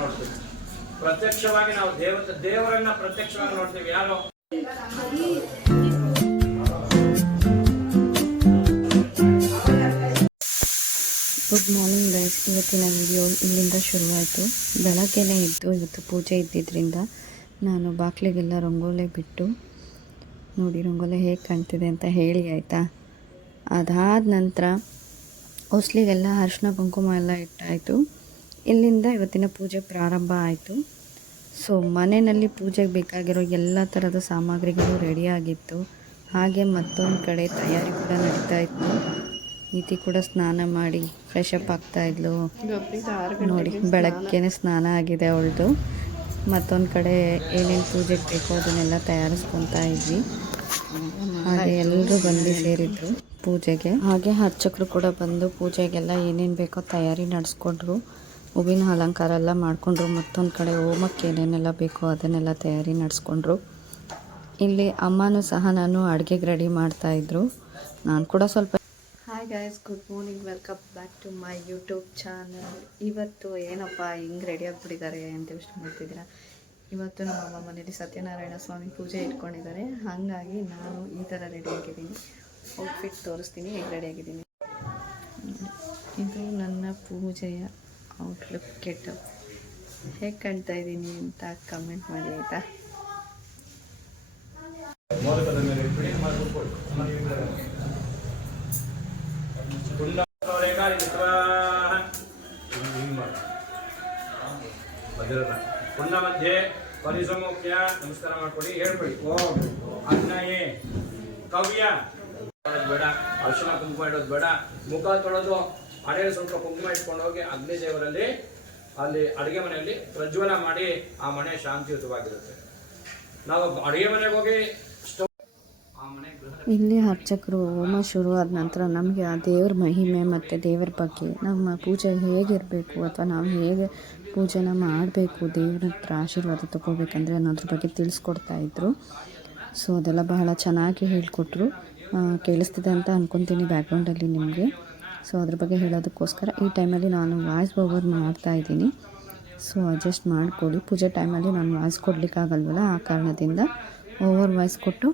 ನೋಡ್ತೀವಿ ಪ್ರತ್ಯಕ್ಷವಾಗಿ ನಾವು ದೇವರನ್ನ ಪ್ರತ್ಯಕ್ಷವಾಗಿ ನೋಡ್ತೀವಿ. ಯಾರು ಗುಡ್ ಮಾರ್ನಿಂಗ್ ಗೈಸ್. ಇವತ್ತಿನ ವಿಡಿಯೋ ಇಲ್ಲಿಂದ ಶುರುವಾಯಿತು. ಬೆಳಗ್ಗೆನೇ ಇದ್ದು ಇವತ್ತು ಪೂಜೆ ಇದ್ದಿದ್ದರಿಂದ ನಾನು ಬಾಗಿಲಿಗೆಲ್ಲ ರಂಗೋಲಿ ಬಿಟ್ಟು, ನೋಡಿ ರಂಗೋಲಿ ಹೇಗೆ ಕಾಣ್ತಿದೆ ಅಂತ ಹೇಳಿ ಆಯಿತಾ. ಅದಾದ ನಂತರ ಹೊಸ್ಲಿಗೆಲ್ಲ ಅರಿಶಿನ ಕುಂಕುಮ ಎಲ್ಲ ಇಟ್ಟಾಯಿತು. ಇಲ್ಲಿಂದ ಇವತ್ತಿನ ಪೂಜೆ ಪ್ರಾರಂಭ ಆಯಿತು. ಸೊ ಮನೆಯಲ್ಲಿ ಪೂಜೆಗೆ ಬೇಕಾಗಿರೋ ಎಲ್ಲ ಥರದ ಸಾಮಗ್ರಿಗಳು ರೆಡಿಯಾಗಿತ್ತು. ಹಾಗೆ ಮತ್ತೊಂದು ಕಡೆ ತಯಾರಿ ಕೂಡ ನಡೀತಾ ಇತ್ತು. ಈತಿ ಕೂಡ ಸ್ನಾನ ಮಾಡಿ ಫ್ರೆಶ್ ಅಪ್ ಆಗ್ತಾಯಿದ್ಲು ನೋಡಿ. ಬೆಳಗ್ಗೆನೇ ಸ್ನಾನ ಆಗಿದೆ ಅವಳದು. ಮತ್ತೊಂದು ಕಡೆ ಏನೇನು ಪೂಜೆಗೆ ಬೇಕೋ ಅದನ್ನೆಲ್ಲ ತಯಾರಿಸ್ಕೊತಾ ಇದ್ವಿ. ಹಾಗೆ ಎಲ್ಲರೂ ಬಂದು ಸೇರಿದ್ರು ಪೂಜೆಗೆ. ಹಾಗೆ ಅರ್ಚಕರು ಕೂಡ ಬಂದು ಪೂಜೆಗೆಲ್ಲ ಏನೇನು ಬೇಕೋ ತಯಾರಿ ನಡೆಸ್ಕೊಂಡ್ರು. ಹೂವಿನ ಅಲಂಕಾರ ಎಲ್ಲ ಮಾಡಿಕೊಂಡ್ರು. ಮತ್ತೊಂದು ಕಡೆ ಹೋಮಕ್ಕೆ ಏನೇನೆಲ್ಲ ಬೇಕೋ ಅದನ್ನೆಲ್ಲ ತಯಾರಿ ನಡೆಸ್ಕೊಂಡ್ರು. ಇಲ್ಲಿ ಅಮ್ಮನೂ ಸಹ ನಾನು ಅಡುಗೆಗೆ ರೆಡಿ ಮಾಡ್ತಾಯಿದ್ರು. ನಾನು ಕೂಡ ಸ್ವಲ್ಪ hi guys, good morning, welcome back to my YouTube channel. ಇವತ್ತು ಏನಪ್ಪ ಹಿಂಗೆ ರೆಡಿ ಆಗಿಬಿಟ್ಟಿದ್ದಾರೆ ಅಂತ ಯೋಚನೆ ಮಾಡ್ತಿದ್ದೀರಾ. ಇವತ್ತು ನಮ್ಮ ಅಮ್ಮ ಮನೇಲಿ ಸತ್ಯನಾರಾಯಣ ಸ್ವಾಮಿ ಪೂಜೆ ಇಟ್ಕೊಂಡಿದ್ದಾರೆ. ಹಾಗಾಗಿ ನಾನು ಈ ಥರ ರೆಡಿಯಾಗಿದ್ದೀನಿ. ಔಟ್ಫಿಟ್ ತೋರಿಸ್ತೀನಿ ಹೇಗೆ ರೆಡಿಯಾಗಿದ್ದೀನಿ. ಇದು ನನ್ನ ಪೂಜೆಯ ಔಟ್ಲುಕ್ ಗೆಟಪ್. ಹೇಗೆ ಕಾಣ್ತಾ ಇದ್ದೀನಿ ಅಂತ ಕಮೆಂಟ್ ಮಾಡಿ ಆಯಿತಾ. ಕುಂಡ ಮಧ್ಯೆ ಪರಿಸಮುಖ್ಯ ನಮಸ್ಕಾರ ಮಾಡ್ಕೊಡಿ, ಹೇಳ್ಬಿಡಿ. ಓಂ ಅಗ್ನಯೇ ಕವ್ಯ ಬೇಡ, ಅರಿಶಿನ ಕುಂಕುಮ ಇಡೋದು ಬೇಡ, ಮುಖ ತೊಳೆದು ಅಡುಗೆ ಸ್ವಲ್ಪ ಕುಂಕುಮ ಇಟ್ಕೊಂಡು ಹೋಗಿ ಅಗ್ನಿ ದೇವರಲ್ಲಿ ಅಲ್ಲಿ ಅಡುಗೆ ಮನೆಯಲ್ಲಿ ಪ್ರಜ್ವಲ ಮಾಡಿ ಆ ಮನೆ ಶಾಂತಿಯುತವಾಗಿರುತ್ತೆ. ನಾವು ಅಡುಗೆ ಮನೆಗೆ ಹೋಗಿ ಇಲ್ಲಿ ಅರ್ಚಕರು ಹೋಮ ಶುರುವಾದ ನಂತರ ನಮಗೆ ಆ ದೇವ್ರ ಮಹಿಮೆ ಮತ್ತು ದೇವರ ಬಗ್ಗೆ, ನಮ್ಮ ಪೂಜೆ ಹೇಗಿರಬೇಕು ಅಥವಾ ನಾವು ಹೇಗೆ ಪೂಜೆನ ಮಾಡಬೇಕು, ದೇವ್ರ ಹತ್ರ ಆಶೀರ್ವಾದ ತೊಗೋಬೇಕಂದ್ರೆ ಅನ್ನೋದ್ರ ಬಗ್ಗೆ ತಿಳಿಸ್ಕೊಡ್ತಾ ಇದ್ರು. ಸೊ ಅದೆಲ್ಲ ಬಹಳ ಚೆನ್ನಾಗಿ ಹೇಳಿಕೊಟ್ರು. ಕೇಳಿಸ್ತಿದೆ ಅಂತ ಅಂದ್ಕೊತೀನಿ ಬ್ಯಾಕ್ಗ್ರೌಂಡಲ್ಲಿ ನಿಮಗೆ. ಸೊ ಅದ್ರ ಬಗ್ಗೆ ಹೇಳೋದಕ್ಕೋಸ್ಕರ ಈ ಟೈಮಲ್ಲಿ ನಾನು ವಾಯ್ಸ್ ಓವರ್ ಮಾಡ್ತಾಯಿದ್ದೀನಿ. ಸೊ ಅಡ್ಜಸ್ಟ್ ಮಾಡಿಕೊಡಿ. ಪೂಜೆ ಟೈಮಲ್ಲಿ ನಾನು ವಾಯ್ಸ್ ಕೊಡಲಿಕ್ಕಾಗಲ್ವಲ್ಲ, ಆ ಕಾರಣದಿಂದ ಓವರ್ ವಾಯ್ಸ್ ಕೊಟ್ಟು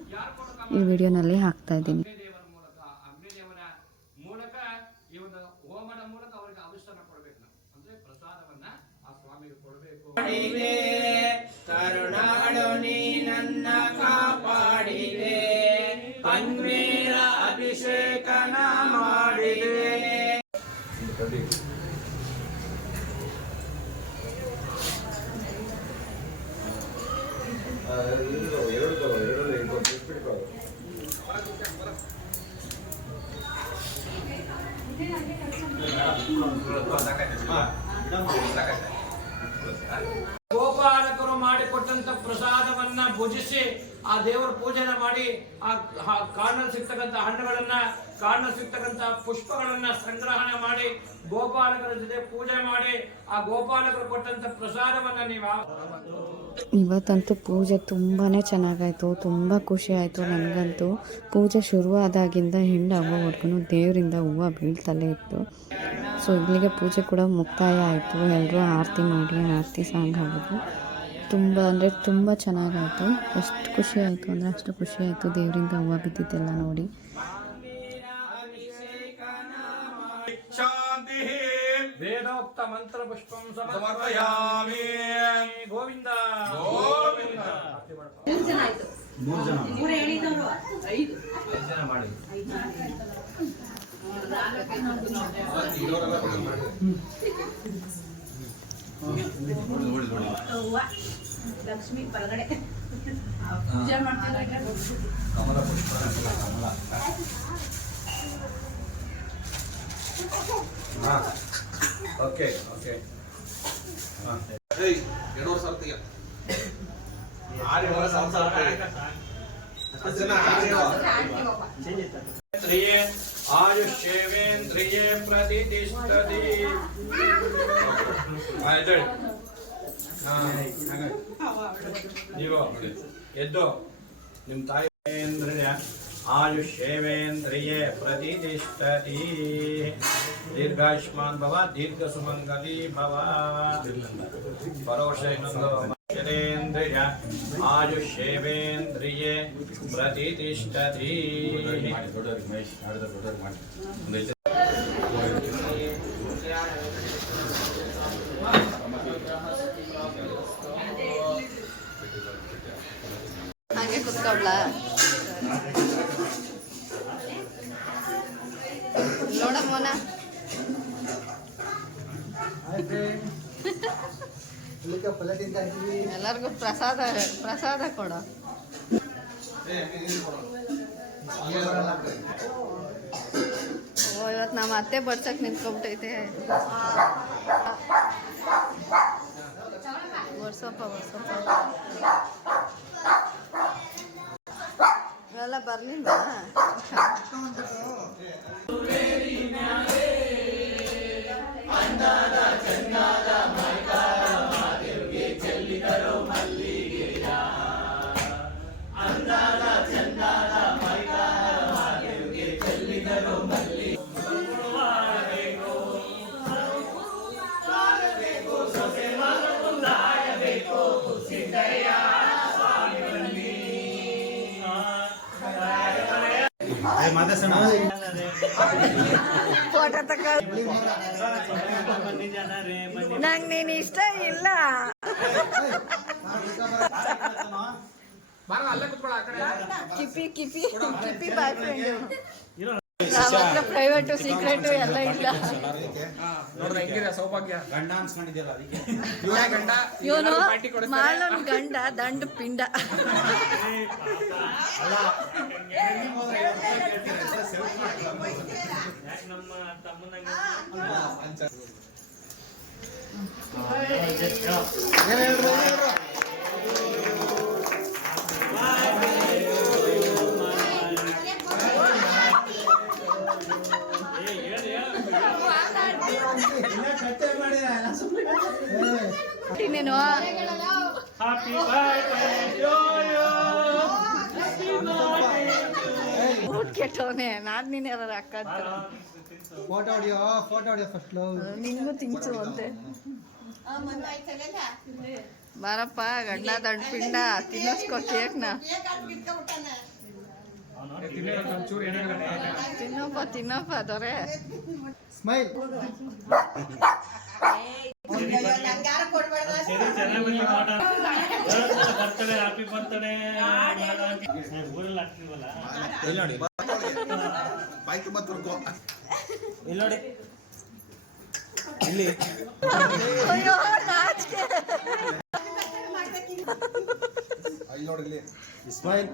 ಈ ವಿಡಿಯೋನಲ್ಲಿ ಹಾಕ್ತಾಯಿದ್ದೀನಿ. ಅಭಿಷೇಕನ ಮಾಡಿದೆ. ಗೋಪಾಲಕರು ಮಾಡಿಕೊಟ್ಟಂತ ಪ್ರಸಾದವನ್ನ ಭುಜಿಸಿ ಆ ದೇವರ ಪೂಜೆನ ಮಾಡಿ ಆ ಕಾಡಿನಲ್ಲಿ ಸಿಗ್ತಕ್ಕಂಥ ಹಣ್ಣುಗಳನ್ನ, ಕಾಡಿನಲ್ಲಿ ಸಿಗ್ತಕ್ಕಂಥ ಪುಷ್ಪಗಳನ್ನ ಸಂಗ್ರಹಣೆ ಮಾಡಿ ಗೋಪಾಲಕರ ಜೊತೆ ಪೂಜೆ ಮಾಡಿ ಆ ಗೋಪಾಲಕರು ಕೊಟ್ಟಂತ ಪ್ರಸಾದವನ್ನ ನೀವು. ಇವತ್ತಂತೂ ಪೂಜೆ ತುಂಬಾ ಚೆನ್ನಾಗಾಯಿತು. ತುಂಬ ಖುಷಿ ಆಯಿತು ನನಗಂತೂ. ಪೂಜೆ ಶುರುವಾದಾಗಿಂದ ಹೆಣ್ಣು ಆಗೋವರೆಗೂ ದೇವರಿಂದ ಹೂವು ಬೀಳ್ತಲೇ ಇತ್ತು. ಸೊ ಇಲ್ಲಿಗೆ ಪೂಜೆ ಕೂಡ ಮುಕ್ತಾಯ ಆಯಿತು. ಎಲ್ಲರೂ ಆರತಿ ಮಾಡಿ ಆರತಿ ಸಾಂಗ್ ಹಾಡಿದ್ರು. ತುಂಬ ಅಂದರೆ ತುಂಬ ಚೆನ್ನಾಗಾಯಿತು. ಎಷ್ಟು ಖುಷಿ ಆಯಿತು ಅಂದರೆ ಅಷ್ಟು ಖುಷಿ ಆಯಿತು ದೇವರಿಂದ ಹೂವು ಬಿದ್ದಿದ್ದೆಲ್ಲ ನೋಡಿ. ವೇದೋಕ್ತ ಮಂತ್ರ ಪುಷ್ಪಂ ಸಮರ್ಪಯಾಮಿ. ಗೋವಿಂದ ಗೋವಿಂದ. 3 ಜನ ಆಯ್ತು. 3 ಜನ 3 ಹೇಳಿದವರು 5 ಜನ ಮಾಡಿ. ಲಕ್ಷ್ಮಿ ಪರಗಡೆ ಪೂಜೆ ಮಾಡ್ತಿದ್ದಾರೆ. ಕಮಲ ಪುಷ್ಪ ಕಮಲ. Okay okay. ಆಯುಷ್ಯೇವೇಂದ್ರಿಯೇ ಪ್ರತಿಷ್ಠತಿ. ನೀವು ಎದ್ದು ನಿಮ್ಮ ತಾಯಿಂದ್ರಿಯ ಆಯುಷ್ಯೇವೇಂದ್ರಿಯೇ ಪ್ರತಿಷ್ಠತಿ ದೀರ್ಘಾಯುಷ್ಮಾನ್ ಭವ ದೀರ್ಘ ಸುಮಂಗಲಿ ಭವ ಪರೋಕ್ಷ ಇನ್ನೊಂದು ಆಯುಷ್ಯೇವೇಂದ್ರಿಯೇ ಪ್ರತಿಷ್ಠತಿ ಹಾಗೆ ಕುತ್ಕೊಬ್ಲಾ ನೋಡಮ್ಮನ ಎಲ್ಲರಿಗೂ ಪ್ರಸಾದ ಕೊಡ. ಓ ಇವತ್ತು ನಮ್ಮ ಅತ್ತೆ ಬಡ್ಸಕ್ ನಿಂತ್ಕೊಂಡ್ಬಿಟ್ಟೈತೆ. ವರ್ಷಪ್ಪ ಇವೆಲ್ಲ ಬರ್ಲಿಲ್ಲ. ಫೋಟೋ ತಕ ನಂಗೆ ನೀನು ಇಷ್ಟ ಇಲ್ಲ. ಕಿಪಿ ಕಿಪಿ ಕಿಪಿ ಬಾಯ್ ಫ್ರೆಂಡ್. ನಮ್ಮ ಹತ್ರ ಪ್ರೈವೇಟು ಸೀಕ್ರೆಟು ಎಲ್ಲ ಇಲ್ಲ. ಇವನು ಮಾಲನ್ ಗಂಡ ದಂಡ ಪಿಂಡ. ನೀನು ಊಟ ಕೆಟ್ಟವನೇ. ನಾನ್ ನೀನು ಯಾರು ಅಕ್ಕ ಫೋಟೋ ಹೊಡಿಯೋ ಫಸ್ಟ್ ನಿಂಗೂ ತಿನ್ಸು ಅಂತೆ. ಬಾರಪ್ಪ ಗಂಡ ದೊಡ್ಡ ಪಿಂಡ ತಿನ್ನಸ್ಕೋ ಕೇಕ್ನ. ತಿನ್ನಪ್ಪ ದೊರೆ. ಸ್ಮೈಲ್. ಸ್ಮೈಲ್.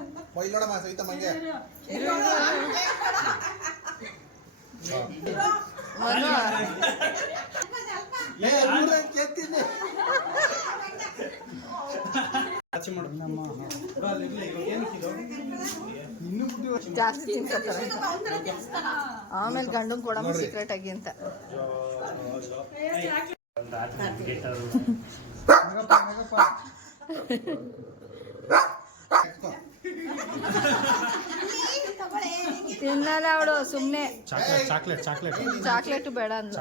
ಜಾಸ್ತಿ ತಿನ್ಕೋತಾರೆ. ಆಮೇಲೆ ಗಂಡನ್ ಕೊಡಮ್ಮ ಸೀಕ್ರೆಟ್ ಆಗಿ ಅಂತ. ತಿನ್ನಲ್ಲ ಅವಳು ಸುಮ್ನೆ. ಚಾಕ್ಲೇಟ್ ಬೇಡ ಅಂದ.